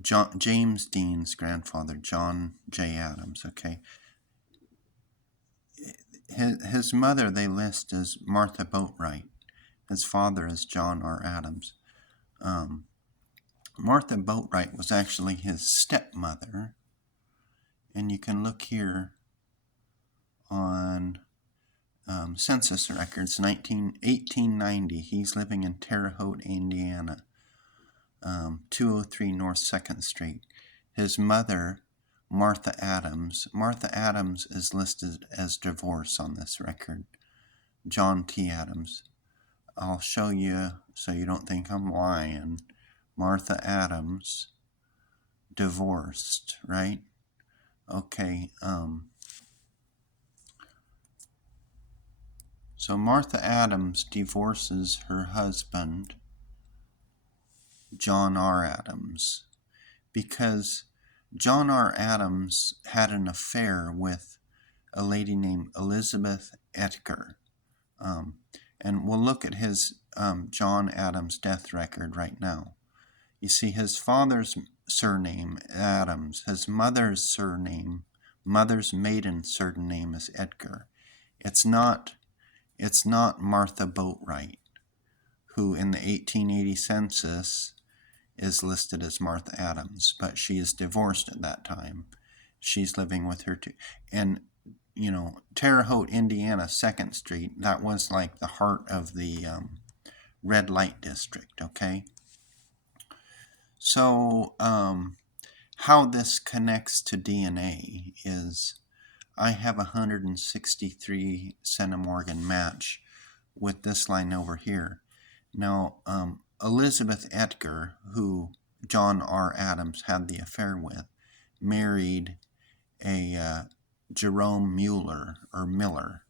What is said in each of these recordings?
James Dean's grandfather, John J. Adams, okay? His mother they list as Martha Boatwright. His father is John R. Adams. Martha Boatwright was actually his stepmother, and you can look here on census records, 1890. He's living in Terre Haute, Indiana, 203 North 2nd Street. His mother, Martha Adams is listed as divorced on this record. John T. Adams. I'll show you so you don't think I'm lying. Martha Adams, divorced, right? Okay, so Martha Adams divorces her husband, John R. Adams, because John R. Adams had an affair with a lady named Elizabeth Edgar. And we'll look at his John Adams death record right now. You see, his father's surname, Adams, his mother's maiden surname is Edgar. It's not Martha Boatwright, who in the 1880 census is listed as Martha Adams, but she is divorced at that time. She's living with her too. And, you know, Terre Haute, Indiana, 2nd Street, that was like the heart of the red light district, okay? So, how this connects to DNA is I have a 163 centimorgan match with this line over here. Now, Elizabeth Edgar, who John R. Adams had the affair with, married a Jerome Mueller or Miller.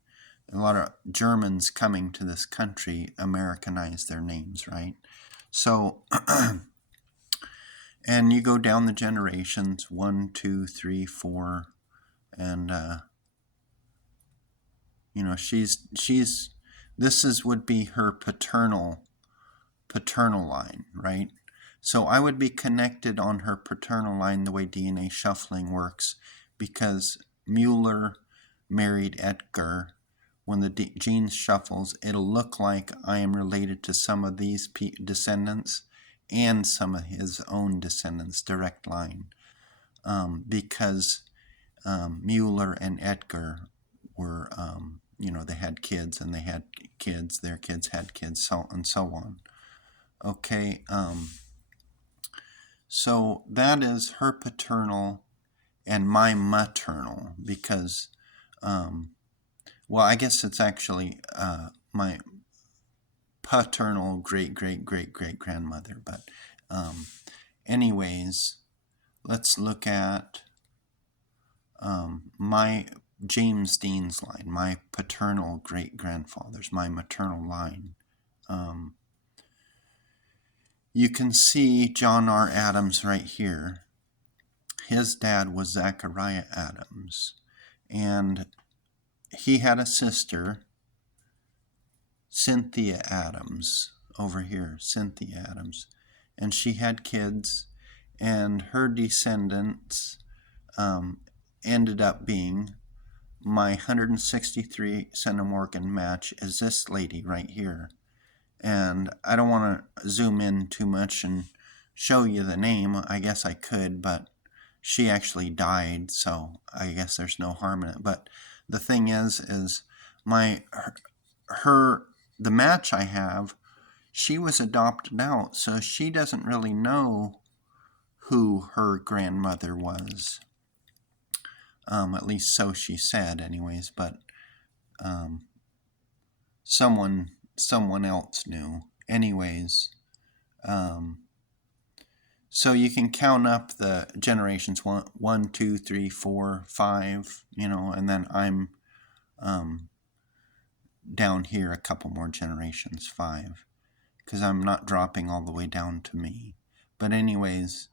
A lot of Germans coming to this country Americanized their names, right? So, and you go down the generations, 1, 2, 3, 4, and you know, this would be her paternal line, right? So I would be connected on her paternal line the way DNA shuffling works, because Mueller married Edgar. When the genes shuffles, it'll look like I am related to some of these descendants and some of his own descendants, direct line, because Mueller and Edgar were, you know, they had kids, and they had kids, their kids had kids, so and so on. Okay, so that is her paternal and my maternal, because, well, I guess it's actually my paternal great-great-great-great-grandmother, but anyways, let's look at my James Dean's line, my paternal great-grandfathers, my maternal line. You can see John R. Adams right here. His dad was Zachariah Adams, and he had a sister, Cynthia Adams, over here, Cynthia Adams, and she had kids, and her descendants ended up being my 163 centimorgan match is this lady right here. And I don't want to zoom in too much and show you the name. I guess I could, but she actually died, so I guess there's no harm in it. But the thing is the match I have, she was adopted out, so she doesn't really know who her grandmother was. At least so she said, anyways. But someone else knew. Anyways, so you can count up the generations, 1, 2, 3, 4, 5, you know, and then I'm down here a couple more generations, 5, because I'm not dropping all the way down to me. But anyways,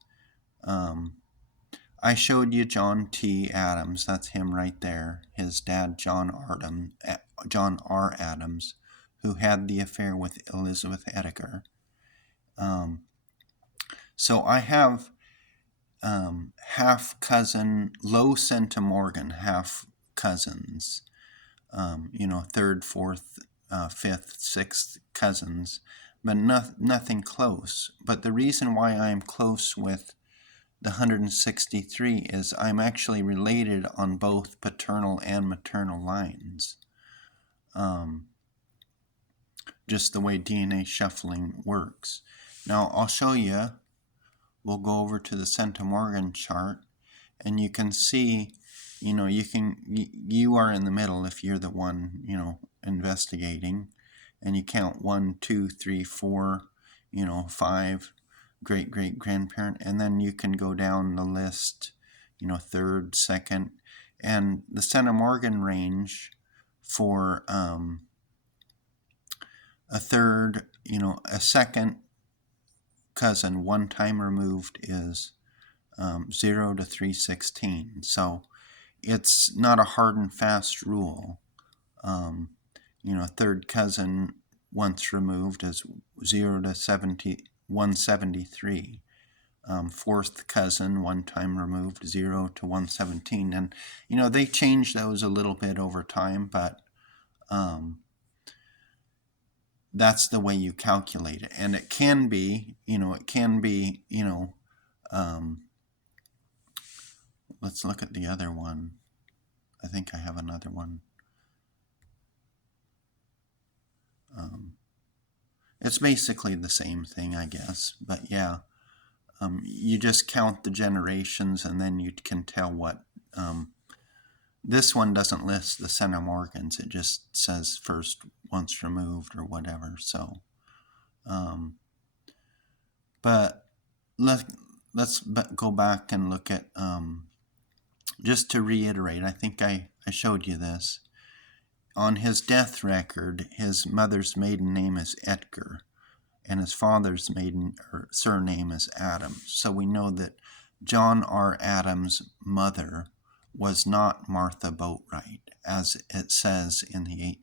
I showed you John T. Adams. That's him right there. His dad, John R. Adams, who had the affair with Elizabeth Edgar. So I have half cousin, low centimorgan, half cousins, third, fourth, fifth, sixth cousins, but nothing close. But the reason why I'm close with the 163 is I'm actually related on both paternal and maternal lines. Just the way DNA shuffling works. Now I'll show you. We'll go over to the centimorgan chart, and you can see, you are in the middle if you're the one, investigating, and you count 1, 2, 3, 4, 5 great-great-grandparent, and then you can go down the list, third, second, and the centimorgan range for a third, a second cousin one time removed is 0 to 316. So it's not a hard and fast rule. Third cousin once removed is 0 to 173. Fourth cousin one time removed, 0 to 117. And they change those a little bit over time, but that's the way you calculate it. And it can be, let's look at the other one. I think I have another one. It's basically the same thing, I guess. But yeah, you just count the generations, and then you can tell what. This one doesn't list the centimorgans. It just says first once removed or whatever. So, but let's go back and look at, just to reiterate, I think I showed you this. On his death record, his mother's maiden name is Edgar, and his father's surname is Adams. So we know that John R. Adams' mother was not Martha Boatwright, as it says in the